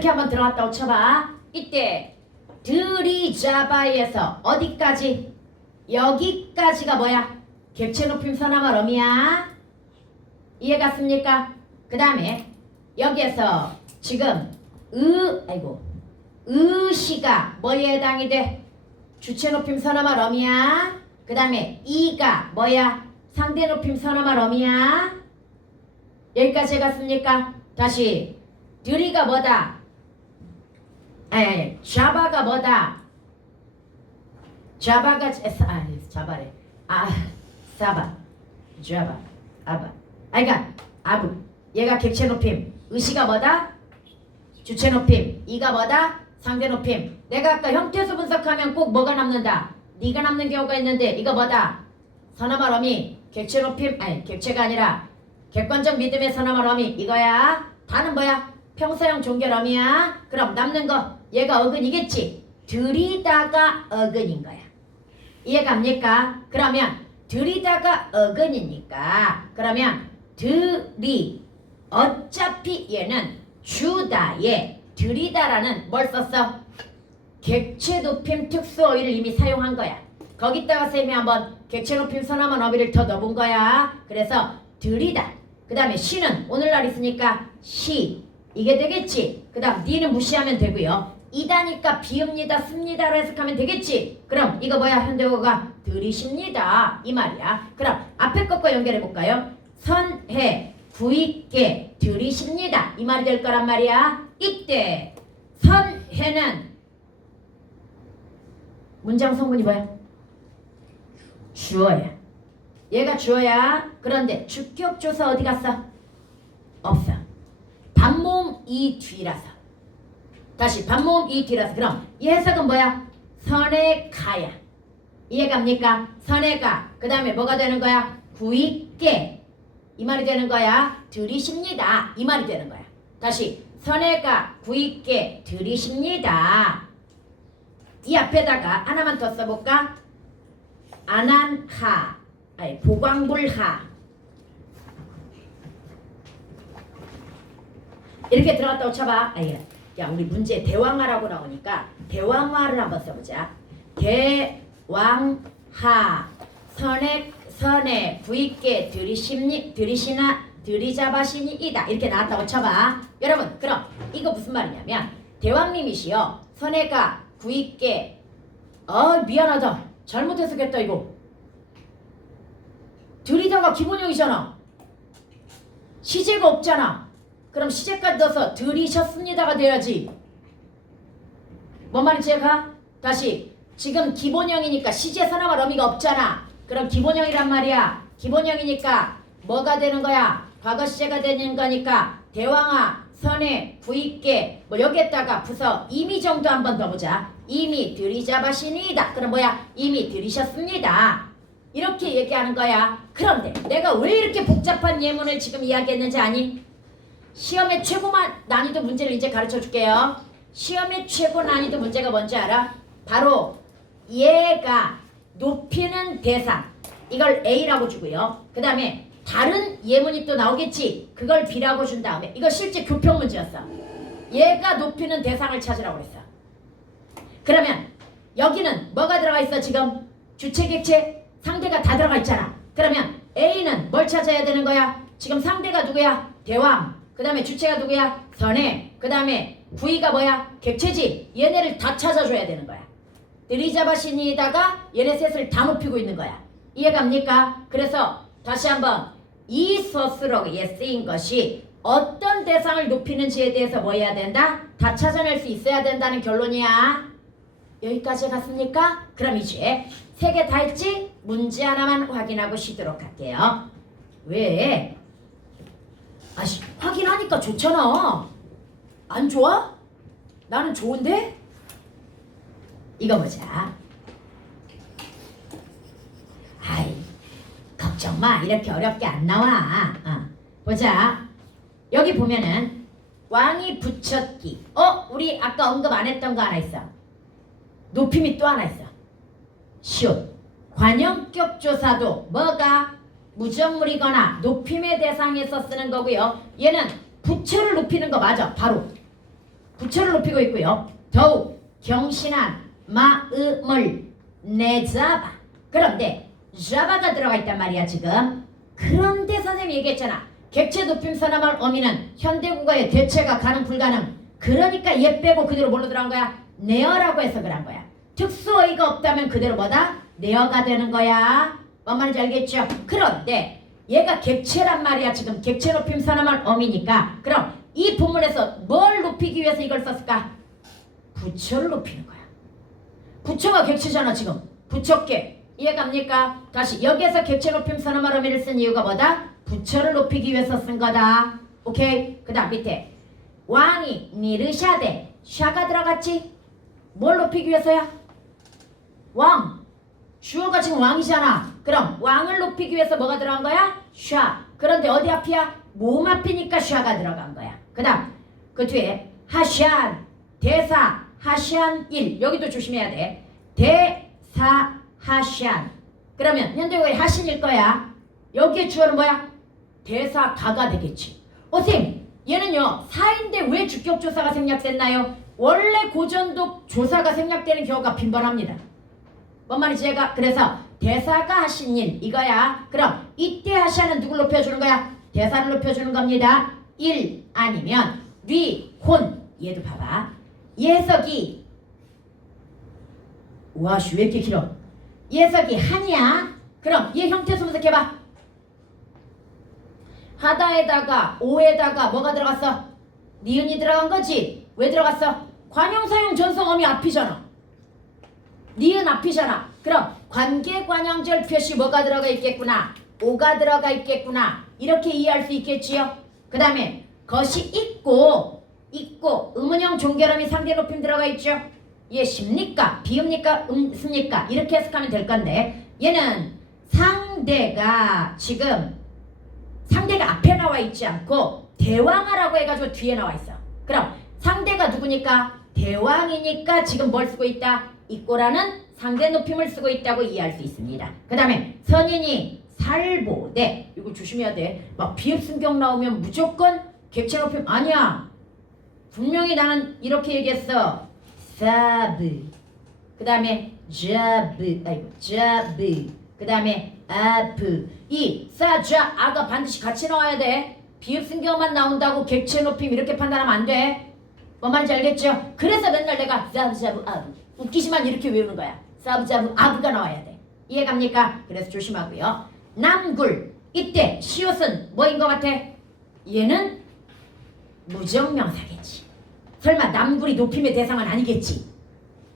이렇게 한번 들어갔다고 쳐봐. 이때 들이잡아에서 어디까지? 여기까지가 뭐야? 객체 높임 서나말 어미야. 이해갔습니까? 그 다음에 여기에서 지금 의시가 뭐에 해당이 돼? 주체 높임 서나말 어미야. 그 다음에 이가 뭐야? 상대 높임 서나말 어미야. 여기까지 해갔습니까? 다시 들이가 뭐다? 자바가 뭐다? 자바가 자바래. 사바, 자바, 아바. 그러니까 아부. 얘가 객체 높임. 의시가 뭐다? 주체 높임. 이가 뭐다? 상대 높임. 내가 아까 형태수 분석하면 꼭 뭐가 남는다? 네가 남는 경우가 있는데 이거 뭐다? 서나말 어미. 객체 높임. 객체가 아니라 객관적 믿음의 서나말 어미. 이거야. 다는 뭐야? 평사형 종결 어미야. 그럼 남는 거 얘가 어근이겠지. 들이다가 어근인 거야. 이해갑니까? 그러면 들이다가 어근이니까 그러면 들이 어차피 얘는 주다에 들이다라는 뭘 썼어? 객체 높임 특수 어휘를 이미 사용한 거야. 거기다가 쌤이 한번 객체 높임 서나만 어휘를 더 넣은 거야. 그래서 들이다. 그 다음에 시는 오늘날 있으니까 시. 이게 되겠지. 그 다음 니는 무시하면 되고요. 이다니까 비읍니다 씁니다로 해석하면 되겠지. 그럼 이거 뭐야? 현대어가 들이십니다 이 말이야. 그럼 앞에 것과 연결해 볼까요? 선해 구있게 들이십니다 이 말이 될 거란 말이야. 이때 선해는 문장 성분이 뭐야? 주어야. 얘가 주어야. 그런데 주격조사 어디 갔어? 없어. 반모음 이 뒤라서. 다시 반모음 이 뒤라서. 그럼 이 해석은 뭐야? 선에 가야. 이해갑니까? 선에 가. 그 다음에 뭐가 되는 거야? 구있게 이 말이 되는 거야. 들이십니다 이 말이 되는 거야. 다시 선에 가 구있게 들이십니다. 이 앞에다가 하나만 더 써볼까? 안한하 보광불하 이렇게 들어갔다고 쳐봐. 야 우리 문제 대왕하라고 나오니까 대왕하를 한번 써보자. 대왕하 선에 구있게 들이시나 들이잡아시니이다 이렇게 나왔다고 쳐봐. 여러분 그럼 이거 무슨 말이냐면 대왕님이시여 선에가 구있게 미안하다 잘못 해석했다 이거. 들이다가 기본형이잖아. 시제가 없잖아. 그럼 시제까지 넣어서 들이셨습니다가 돼야지. 뭔 말인지 제가 다시 지금 기본형이니까 시제 서나말 어미가 없잖아. 그럼 기본형이란 말이야. 기본형이니까 뭐가 되는 거야? 과거 시제가 되는 거니까 대왕아 선에 구있게 뭐 여기에다가 부서 이미 정도 한번 더 보자. 이미 들이잡아시니다. 그럼 뭐야? 이미 들이셨습니다. 이렇게 얘기하는 거야. 그런데 내가 왜 이렇게 복잡한 예문을 지금 이야기했는지 아니? 시험의 최고 난이도 문제를 이제 가르쳐 줄게요. 시험의 최고 난이도 문제가 뭔지 알아? 바로 얘가 높이는 대상 이걸 A라고 주고요. 그 다음에 다른 예문이 또 나오겠지. 그걸 B라고 준 다음에 이거 실제 교평 문제였어. 얘가 높이는 대상을 찾으라고 했어. 그러면 여기는 뭐가 들어가 있어 지금? 주체, 객체, 상대가 다 들어가 있잖아. 그러면 A는 뭘 찾아야 되는 거야? 지금 상대가 누구야? 대왕. 그 다음에 주체가 누구야? 선해. 그 다음에 구이가 뭐야? 객체지. 얘네를 다 찾아줘야 되는 거야. 들이잡아시니다가 얘네 셋을 다 높이고 있는 거야. 이해갑니까? 그래서 다시 한번 이 서술어에 쓰인 것이 어떤 대상을 높이는지에 대해서 뭐 해야 된다? 다 찾아낼 수 있어야 된다는 결론이야. 여기까지 갔습니까? 그럼 이제 세 개 다 했지? 문제 하나만 확인하고 쉬도록 할게요. 왜? 확인하니까 좋잖아. 안 좋아? 나는 좋은데? 이거 보자. 걱정 마. 이렇게 어렵게 안 나와. 보자. 여기 보면은 왕이 붙였기. 우리 아까 언급 안 했던 거 하나 있어. 높임이 또 하나 있어. 시옷. 관형격 조사도 뭐가? 무정물이거나 높임의 대상에서 쓰는 거고요. 얘는 부처를 높이는 거 맞아. 바로. 부처를 높이고 있고요. 더욱 경신한 마음을 내잡아. 그런데 잡아가 들어가 있단 말이야 지금. 그런데 선생님이 얘기했잖아. 객체 높임 선함할 어미는 현대국어의 대체가 가능 불가능. 그러니까 얘 빼고 그대로 뭘로 들어간 거야? 내어라고 해석을 한 거야. 특수어휘가 없다면 그대로 뭐다? 내어가 되는 거야. 뭔 말인지 알겠죠? 그런데 얘가 객체란 말이야. 지금 객체 높임 선함할 어미니까. 그럼 이 본문에서 뭘 높이기 위해서 이걸 썼을까? 부처를 높이는 거야. 부처가 객체잖아 지금. 부처께. 이해갑니까? 다시 여기에서 객체 높임 선함할 어미를 쓴 이유가 뭐다? 부처를 높이기 위해서 쓴 거다. 오케이? 그 다음 밑에 왕이 니르샤데 샤가 들어갔지? 뭘 높이기 위해서야? 왕. 주어가 지금 왕이잖아. 그럼 왕을 높이기 위해서 뭐가 들어간 거야? 샤. 그런데 어디 앞이야? 몸 앞이니까 샤가 들어간 거야. 그 다음 그 뒤에 하샨 대사 하샨 1 여기도 조심해야 돼. 대사 하샨. 그러면 현대국어의 하신일 거야. 여기에 주어는 뭐야? 대사 가가 되겠지. 선생님 얘는요 사인데 왜 주격조사가 생략됐나요? 원래 고전독 조사가 생략되는 경우가 빈번합니다. 뭔 말인지 제가 그래서 대사가 하신 일 이거야. 그럼 이때 하샤는 누굴 높여주는 거야? 대사를 높여주는 겁니다. 1 아니면 위, 혼. 얘도 봐봐. 예석이 와씨 왜 이렇게 길어? 예석이 한이야. 그럼 얘 형태 소문석해봐. 하다에다가 오에다가 뭐가 들어갔어? 니은이 들어간 거지. 왜 들어갔어? 관용사용 전성어미 앞이잖아. 니은 앞이잖아. 그럼 관계관형절 표시 뭐가 들어가 있겠구나. 오가 들어가 있겠구나. 이렇게 이해할 수 있겠지요. 그 다음에 것이 있고 의문형 종결음이 상대 높임 들어가 있죠. 얘 십니까? 비읍니까? 습니까? 이렇게 해석하면 될 건데 얘는 상대가 지금 상대가 앞에 나와 있지 않고 대왕하라고 해가지고 뒤에 나와 있어. 그럼 상대가 누구니까? 대왕이니까 지금 뭘 쓰고 있다? 있고라는 상대 높임을 쓰고 있다고 이해할 수 있습니다. 그 다음에 선인이 살보대. 이거 조심해야 돼. 막 비읍승경 나오면 무조건 객체 높임 아니야. 분명히 나는 이렇게 얘기했어. 사브. 그 다음에 자브. 그 다음에 아프. 이 사자 아가 반드시 같이 나와야 돼. 비읍승경만 나온다고 객체 높임 이렇게 판단하면 안 돼. 뭔 말인지 알겠죠? 그래서 맨날 내가 사브자브 아브 웃기지만 이렇게 외우는 거야. 사브자브 아브가 나와야 돼. 이해갑니까? 그래서 조심하고요. 남굴. 이때 시옷은 뭐인 것 같아? 얘는 무정명사겠지. 설마 남굴이 높임의 대상은 아니겠지.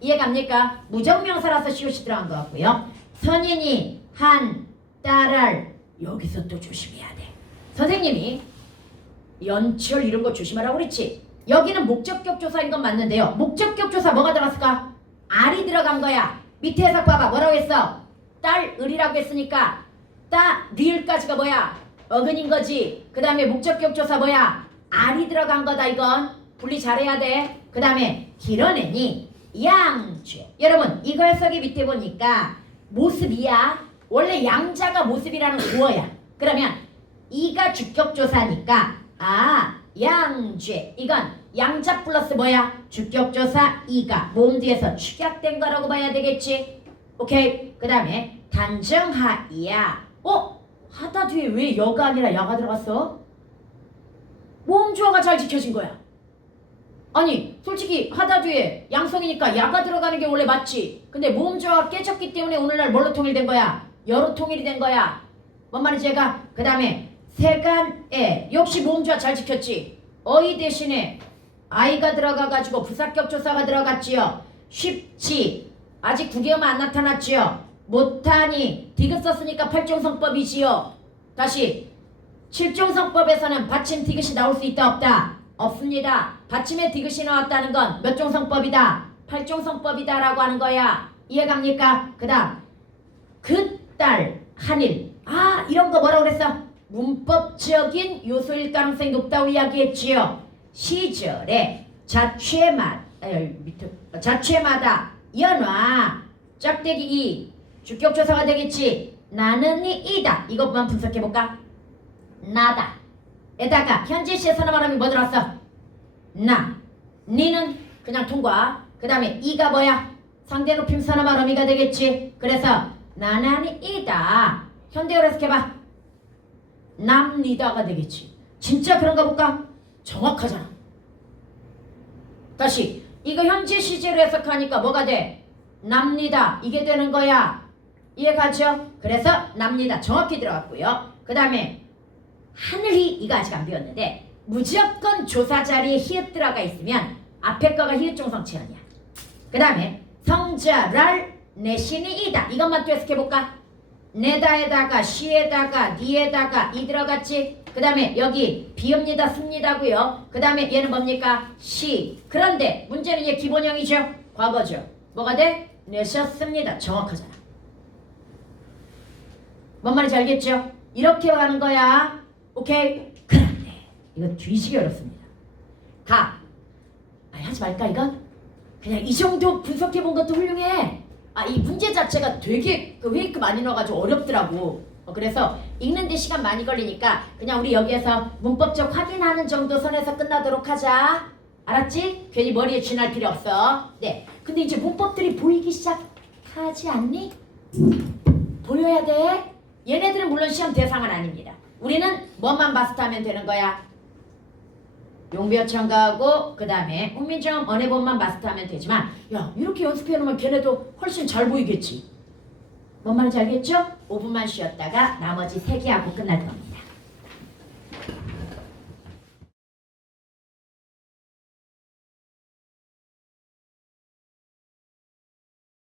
이해갑니까? 무정명사라서 시옷이 들어간 것 같고요. 선인이 한 딸을 여기서 또 조심해야 돼. 선생님이 연철 이런 거 조심하라고 그랬지. 여기는 목적격 조사인 건 맞는데요. 목적격 조사 뭐가 들어갔을까? 알이 들어간 거야. 밑에 해석 봐봐. 뭐라고 했어? 딸 을이라고 했으니까 따 리을까지가 뭐야? 어근인 거지. 그 다음에 목적격 조사 뭐야? 알이 들어간 거다. 이건 분리 잘해야 돼. 그 다음에 길어내니 양죄. 여러분 이거 해석이 밑에 보니까 모습이야. 원래 양자가 모습이라는 구어야. 그러면 이가 주격조사니까 양죄. 이건 양자 플러스 뭐야? 주격조사 이가 모음 뒤에서 축약된 거라고 봐야 되겠지. 오케이. 그 다음에 단정하이야. 하다 뒤에 왜 여가 아니라 야가 들어갔어? 모음 주어가 잘 지켜진 거야. 아니 솔직히 하다 뒤에 양성이니까 야가 들어가는 게 원래 맞지. 근데 모음 주어가 깨졌기 때문에 오늘날 뭘로 통일된 거야? 여로 통일이 된 거야. 뭔 말인지 얘가. 그 다음에 세간에 역시 모음 주어 잘 지켰지. 어이 대신에 아이가 들어가가지고 부사격 조사가 들어갔지요. 쉽지. 아직 구개어만 안 나타났지요. 못하니 디귿 썼으니까 팔종성법이지요. 다시 7종성법에서는 받침 디귿이 나올 수 있다 없다? 없습니다. 받침에 디귿이 나왔다는 건 몇 종성법이다? 8종성법이다 라고 하는 거야. 이해갑니까? 그 다음 그딸 한일. 이런 거 뭐라고 그랬어? 문법적인 요소일 가능성이 높다고 이야기했지요. 시절에 자체마다 연화 짝대기 이 주격조사가 되겠지. 나는 이다. 이것만 분석해볼까? 나다 에다가 현재 시에서 말하면 뭐 들어왔어? 나. 니는 그냥 통과. 그 다음에 이가 뭐야? 상대 높임 선어말 어미가 되겠지. 그래서 나나니 이다. 현대어로 해석해봐. 납니다가 되겠지. 진짜 그런가 볼까? 정확하잖아. 다시 이거 현재 시제로 해석하니까 뭐가 돼? 납니다. 이게 되는 거야. 이해가죠? 그래서 납니다. 정확히 들어갔고요. 그 다음에 하늘이 이거 아직 안 배웠는데 무조건 조사 자리에 히읗 들어가 있으면 앞에 거가 히읗 중성체언이야. 그 다음에 성자랄 내신이 이다. 이것만 또 해석해볼까? 내다에다가 시에다가 니에다가 이 들어갔지. 그 다음에 여기 비읍니다 습니다고요. 그 다음에 얘는 뭡니까? 시. 그런데 문제는 얘 기본형이죠. 과거죠. 뭐가 돼? 내셨습니다. 정확하잖아. 뭔 말인지 알겠죠? 이렇게 가는 거야. 오케이? 그런데 이거 뒤지기 어렵습니다. 아니 하지 말까 이거? 그냥 이 정도 분석해본 것도 훌륭해. 이 문제 자체가 되게 웨이크 많이 넣어가지고 어렵더라고. 그래서 읽는데 시간 많이 걸리니까 그냥 우리 여기에서 문법적 확인하는 정도 선에서 끝나도록 하자. 알았지? 괜히 머리에 쥐날 필요 없어. 네. 근데 이제 문법들이 보이기 시작하지 않니? 보여야 돼. 얘네들은 물론 시험 대상은 아닙니다. 우리는 뭐만 마스터하면 되는 거야? 용비어 첨가하고 그 다음에 훈민정음 언해본만 마스터하면 되지만 야 이렇게 연습해놓으면 걔네도 훨씬 잘 보이겠지. 뭔 말인지 알겠죠? 5분만 쉬었다가 나머지 3개 하고 끝날 겁니다.